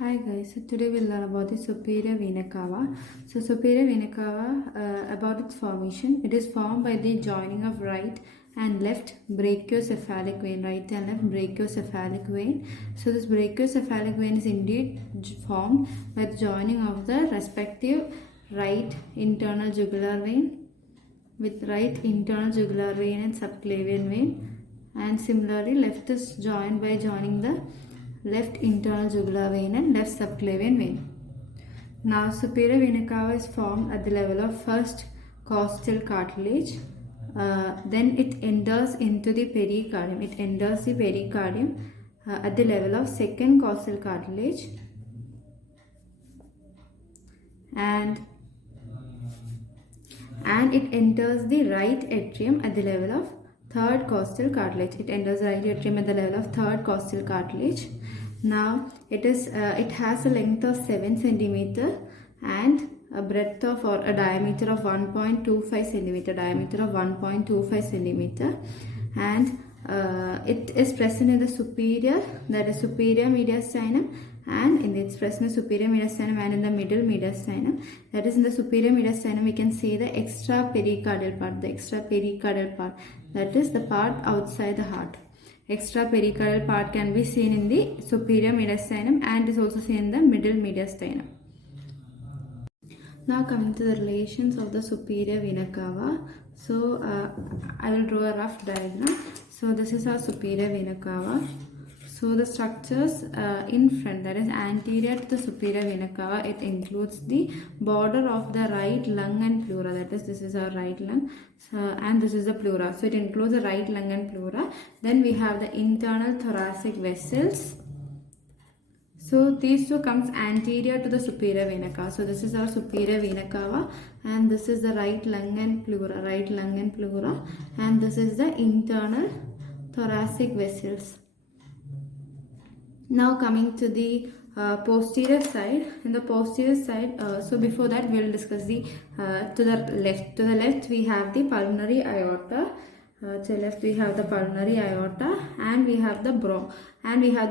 Hi guys, so today we'll learn about the superior vena cava. So superior vena cava, about its formation, it is formed by the joining of right and left brachiocephalic vein, right and left brachiocephalic vein. So this brachiocephalic vein is indeed formed by the joining of the respective right internal jugular vein with right internal jugular vein and subclavian vein, and similarly left is joined by joining the left internal jugular vein and left subclavian vein. Now superior vena cava is formed at the level of first costal cartilage. Then it enters into the pericardium. It enters the pericardium at the level of second costal cartilage, and it enters the right atrium at the level of third costal cartilage. It enters the right atrium at the level of third costal cartilage. Now it has a length of 7 centimeter and a breadth of, or a diameter of 1.25 centimeter, and it is present in the superior, that is superior mediastinum, and it's present in the superior mediastinum and in the middle mediastinum. That is, in the superior mediastinum we can see the extra pericardial part, that is the part outside the heart. Extra pericardial part can be seen in the superior mediastinum and is also seen in the middle mediastinum. Now coming to the relations of the superior vena cava. So I will draw a rough diagram. So this is our superior vena cava. So the structures in front, that is anterior to the superior vena cava, it includes the border of the right lung and pleura. That is, this is our right lung, and this is the pleura. So it includes the right lung and pleura. Then we have the internal thoracic vessels. So these two comes anterior to the superior vena cava. So this is our superior vena cava, and this is the right lung and pleura, and this is the internal thoracic vessels. Now coming to the posterior side. In the posterior side, so before that we will discuss the to the left. To the left we have the pulmonary aorta. To the left we have the pulmonary aorta, and we have the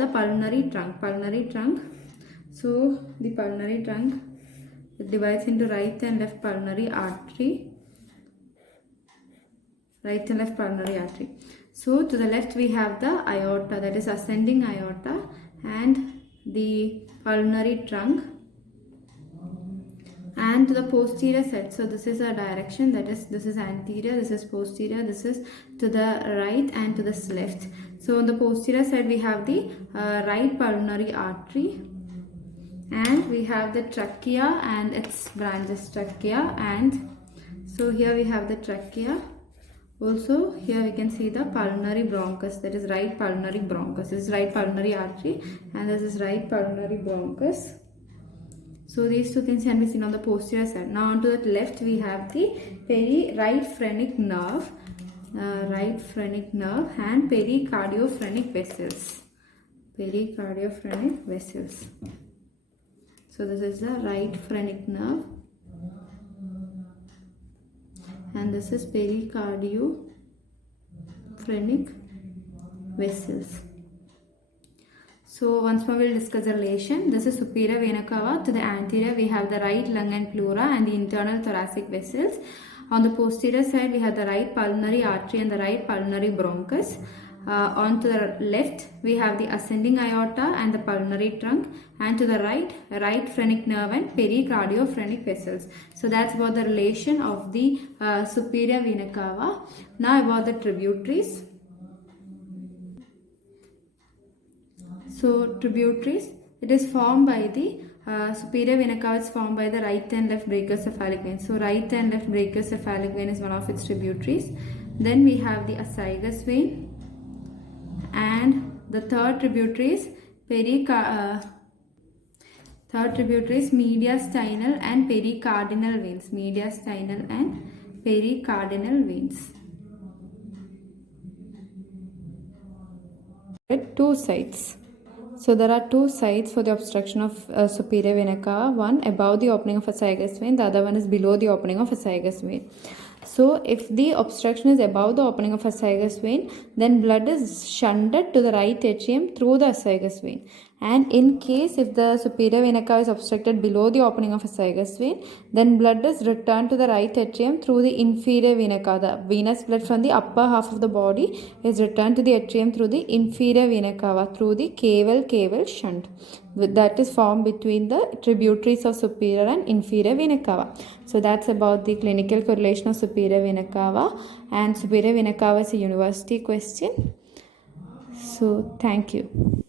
pulmonary trunk. So the pulmonary trunk, it divides into right and left pulmonary artery. So to the left we have the aorta, that is ascending aorta, and the pulmonary trunk. And to the posterior side, so this is a direction, that is, this is anterior, this is posterior, this is to the right and to the left. So on the posterior side we have the right pulmonary artery, and we have the trachea and its branches, and so here we have the trachea. Also here we can see the pulmonary bronchus, that is right pulmonary bronchus. This is right pulmonary artery, and this is right pulmonary bronchus. So these two things can be seen on the posterior side. Now on to the left we have the right phrenic nerve, and pericardiophrenik vessels. So this is the right phrenic nerve, and this is pericardiophrenik vessels. So once more we will discuss the relation. This is superior vena cava. To the anterior we have the right lung and pleura and the internal thoracic vessels. On the posterior side we have the right pulmonary artery and the right pulmonary bronchus. On to the left we have the ascending aorta and the pulmonary trunk, and to the right phrenic nerve and pericardiophrenik vessels. So that's about the relation of the superior vena cava. Now about the tributaries. So tributaries, it is formed by the superior vena cava is formed by the right and left brachiocephalic vein. So right and left brachiocephalic vein is one of its tributaries. Then we have the ascigus vein, and the third tributary is mediastinal and pericardinal veins. Two sides. So there are two sides for the obstruction of superior vena cava. One above the opening of ascigus vein, the other one is below the opening of ascigus vein. So if the obstruction is above the opening of ascigus vein, then blood is shunted to the right atrium through the ascigus vein. And in case if the superior vena cava is obstructed below the opening of a sagous vein, then blood is returned to the right atrium through the inferior vena cava. The venous blood from the upper half of the body is returned to the atrium through the inferior vena cava through the caval shunt that is formed between the tributaries of superior and inferior vena cava. So that's about the clinical correlation of superior vena cava, and superior vena cava is a university question. So thank you.